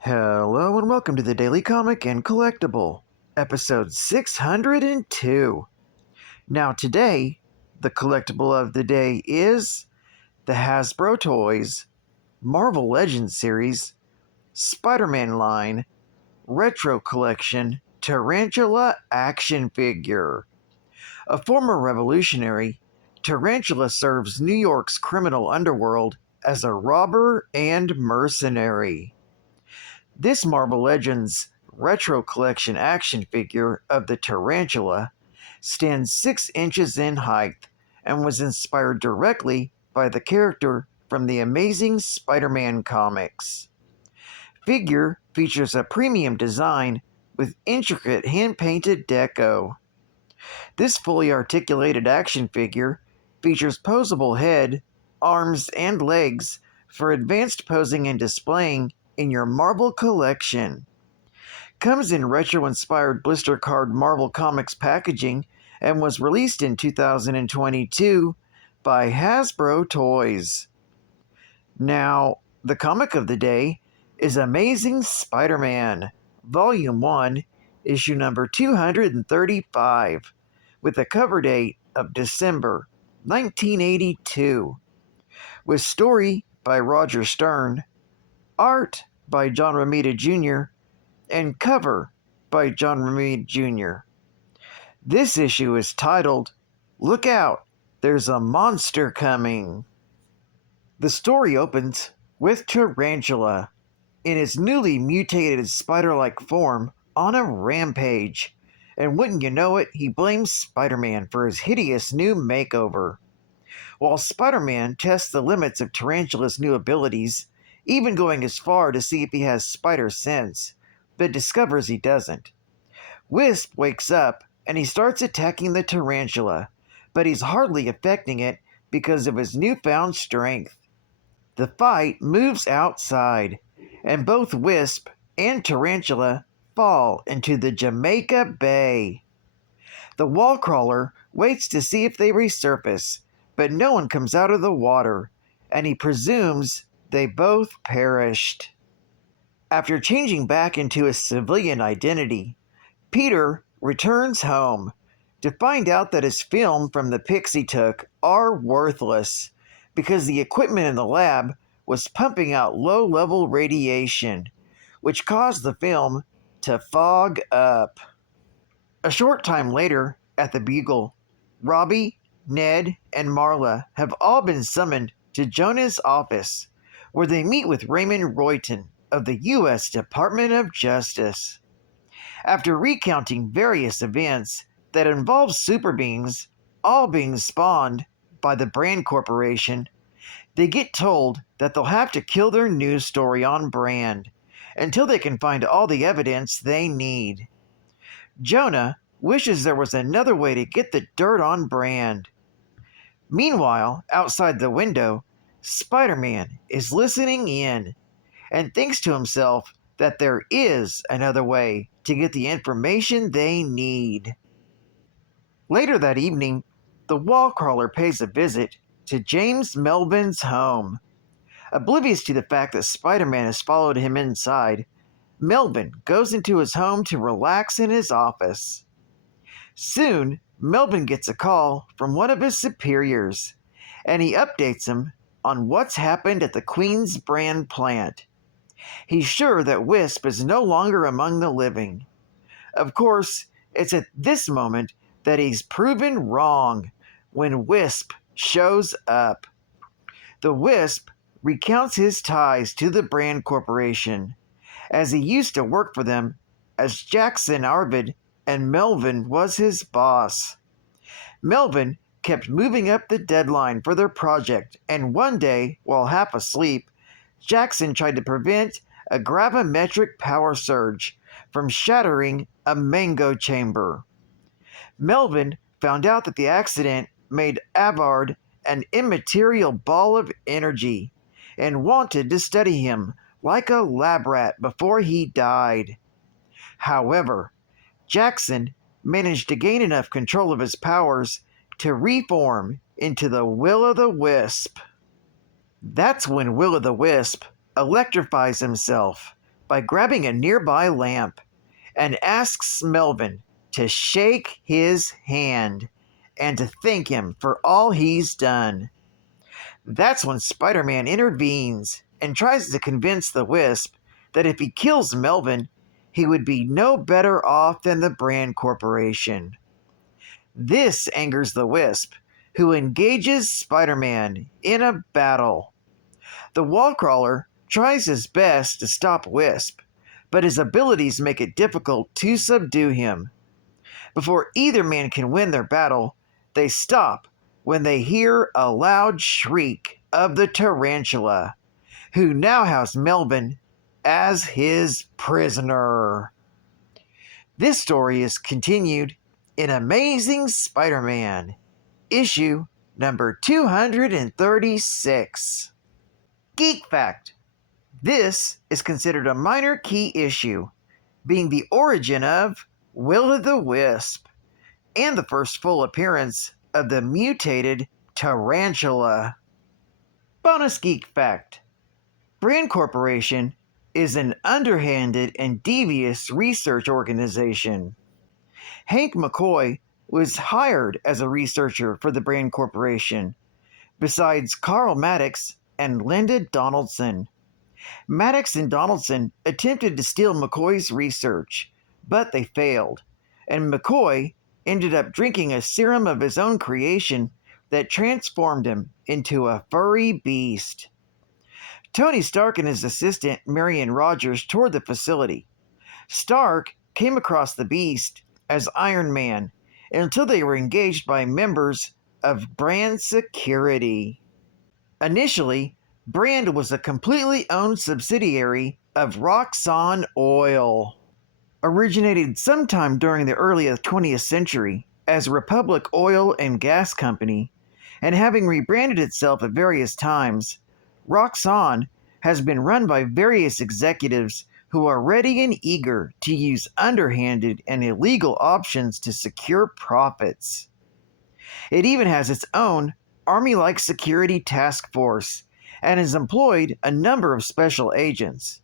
Hello and welcome to the Daily Comic and Collectible, episode 602. Now today, the collectible of the day is the Hasbro Toys Marvel Legends series Spiderman line Retro Collection Tarantula action figure. A former revolutionary, Tarantula serves New York's criminal underworld as a robber and mercenary. This Marvel Legends Retro Collection action figure of the Tarantula stands 6 inches in height and was inspired directly by the character from the Amazing Spider-Man comics. Figure features a premium design with intricate hand-painted deco. This fully articulated action figure features posable head, arms, and legs for advanced posing and displaying in your Marvel collection. Comes in retro-inspired blister card Marvel Comics packaging and was released in 2022 by Hasbro Toys. Now, the comic of the day is Amazing Spider-Man, Volume 1, issue number 235, with a cover date of December 1982, with story by Roger Stern, art by John Romita Jr., and cover by John Romita Jr. This issue is titled, "Look Out, There's a Monster Coming." The story opens with Tarantula, in his newly mutated spider-like form, on a rampage, and wouldn't you know it, he blames Spider-Man for his hideous new makeover. While Spider-Man tests the limits of Tarantula's new abilities, even going as far to see if he has spider sense, but discovers he doesn't. Wisp wakes up and he starts attacking the Tarantula, but he's hardly affecting it because of his newfound strength. The fight moves outside, and both Wisp and Tarantula fall into the Jamaica Bay. The wall crawler waits to see if they resurface, but no one comes out of the water, and he presumes they both perished. After changing back into his civilian identity, Peter returns home to find out that his film from the pics he took are worthless because the equipment in the lab was pumping out low-level radiation, which caused the film to fog up. A short time later, at the Bugle, Robbie, Ned, and Marla have all been summoned to Jonah's office, where they meet with Raymond Royton of the U.S. Department of Justice. After recounting various events that involve super beings, all being spawned by the Brand Corporation, they get told that they'll have to kill their news story on Brand until they can find all the evidence they need. Jonah wishes there was another way to get the dirt on Brand. Meanwhile, outside the window, Spider-Man is listening in and thinks to himself that there is another way to get the information they need. Later that evening, the wall crawler pays a visit to James Melvin's home. Oblivious to the fact that Spider-Man has followed him inside, Melvin goes into his home to relax in his office. Soon, Melvin gets a call from one of his superiors, and he updates him on what's happened at the Queen's Brand plant. He's sure that Wisp is no longer among the living. Of course, it's at this moment that he's proven wrong when Wisp shows up. The Wisp recounts his ties to the Brand Corporation, as he used to work for them as Jackson Arvid, and Melvin was his boss. Melvin kept moving up the deadline for their project, and one day, while half asleep, Jackson tried to prevent a gravimetric power surge from shattering a mango chamber. Melvin found out that the accident made Avard an immaterial ball of energy and wanted to study him like a lab rat before he died. However, Jackson managed to gain enough control of his powers to reform into the Will-o'-the-Wisp. That's when Will-o'-the-Wisp electrifies himself, by grabbing a nearby lamp and asks Melvin to shake his hand and to thank him for all he's done. That's when Spider-Man intervenes and tries to convince the Wisp that if he kills Melvin, he would be no better off than the Brand Corporation. This angers the Wisp, who engages Spider-Man in a battle. The Wallcrawler tries his best to stop Wisp, but his abilities make it difficult to subdue him. Before either man can win their battle, they stop when they hear a loud shriek of the Tarantula, who now has Melvin as his prisoner. This story is continued in Amazing Spider-Man, issue number 236. Geek Fact: this is considered a minor key issue, being the origin of Will-o'-the-Wisp and the first full appearance of the mutated Tarantula. Bonus Geek Fact: Brand Corporation is an underhanded and devious research organization. Hank McCoy was hired as a researcher for the Brand Corporation, besides Carl Maddox and Linda Donaldson. Maddox and Donaldson attempted to steal McCoy's research, but they failed, and McCoy ended up drinking a serum of his own creation that transformed him into a furry beast. Tony Stark and his assistant Marion Rogers toured the facility. Stark came across the beast as Iron Man until they were engaged by members of Brand Security. Initially, Brand was a completely owned subsidiary of Roxxon Oil. Originated sometime during the early 20th century as Republic Oil and Gas Company, and having rebranded itself at various times, Roxxon has been run by various executives who are ready and eager to use underhanded and illegal options to secure profits. It even has its own Army-like security task force and has employed a number of special agents.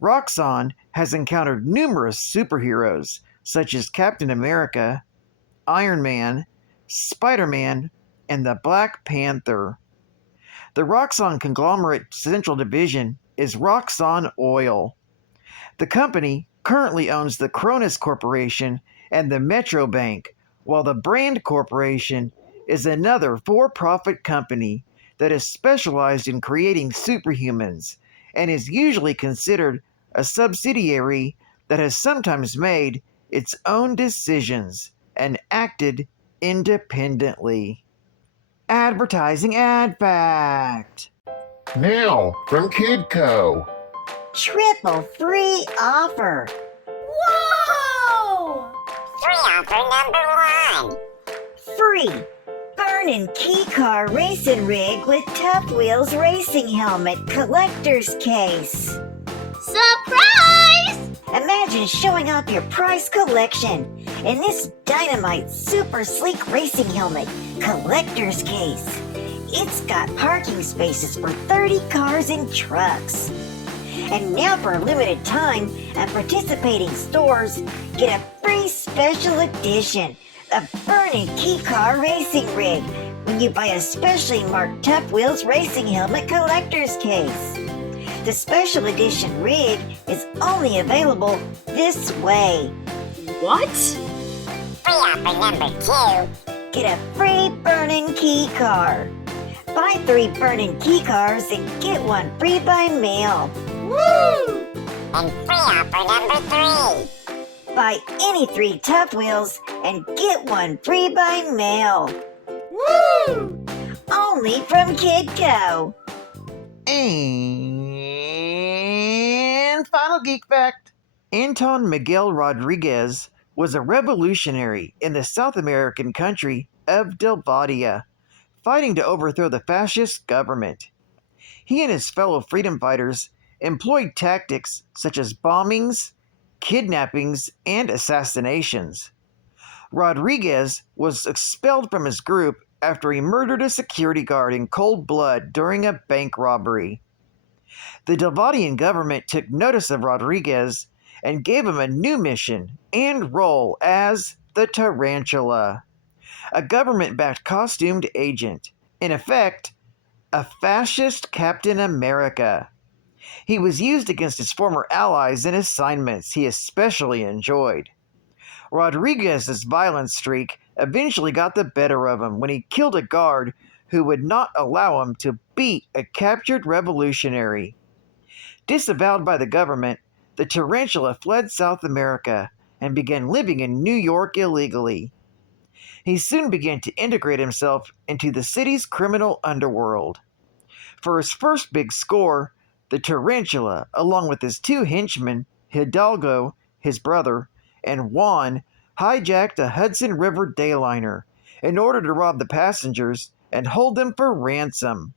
Roxxon has encountered numerous superheroes such as Captain America, Iron Man, Spider-Man, and the Black Panther. The Roxxon conglomerate central division is Roxxon Oil. The company currently owns the Cronus Corporation and the Metro Bank, while the Brand Corporation is another for-profit company that is specialized in creating superhumans and is usually considered a subsidiary that has sometimes made its own decisions and acted independently. Advertising Ad Fact. Now, from Kidco. Triple free offer. Whoa! Free offer number 1. Free burn-in key car racing rig with Tough Wheels racing helmet collector's case. Surprise! Imagine showing off your prized collection in this dynamite super sleek racing helmet collector's case. It's got parking spaces for 30 cars and trucks. And now for a limited time at participating stores, get a free special edition of burn-in key car racing rig when you buy a specially marked Tough Wheels racing helmet collector's case. The special edition rig is only available this way. What? Free offer number 2. Get a free burn-in key car. Buy 3 burn-in key cars and get 1 free by mail. Woo! And free offer number 3. Buy any 3 Tough Wheels and get 1 free by mail. Woo! Only from Kidco. And final geek fact. Anton Miguel Rodriguez was a revolutionary in the South American country of Delvadia, fighting to overthrow the fascist government. He and his fellow freedom fighters employed tactics such as bombings, kidnappings, and assassinations. Rodriguez was expelled from his group after he murdered a security guard in cold blood during a bank robbery. The Delvadian government took notice of Rodriguez and gave him a new mission and role as the Tarantula, a government-backed costumed agent, in effect, a fascist Captain America. He was used against his former allies in assignments he especially enjoyed. Rodriguez's violence streak eventually got the better of him when he killed a guard who would not allow him to beat a captured revolutionary. Disavowed by the government, the Tarantula fled South America and began living in New York illegally. He soon began to integrate himself into the city's criminal underworld. For his first big score, the Tarantula, along with his two henchmen, Hidalgo, his brother, and Juan, hijacked a Hudson River dayliner in order to rob the passengers and hold them for ransom.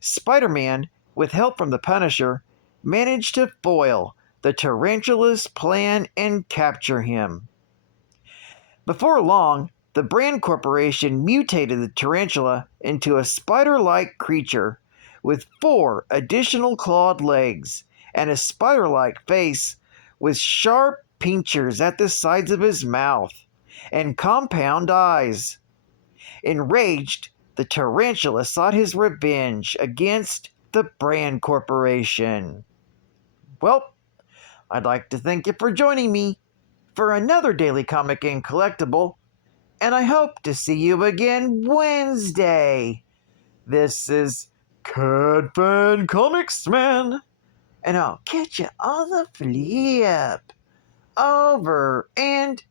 Spiderman, with help from the Punisher, managed to foil the Tarantula's plan and capture him. Before long, the Brand Corporation mutated the Tarantula into a spider-like creature with 4 additional clawed legs and a spider-like face with sharp pincers at the sides of his mouth and compound eyes. Enraged, the Tarantula sought his revenge against the Brand Corporation. Well, I'd like to thank you for joining me for another Daily Comic and Collectible, and I hope to see you again Wednesday. This is Cat Fan Comics Man, and I'll catch you on the flip. Over and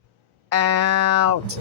out.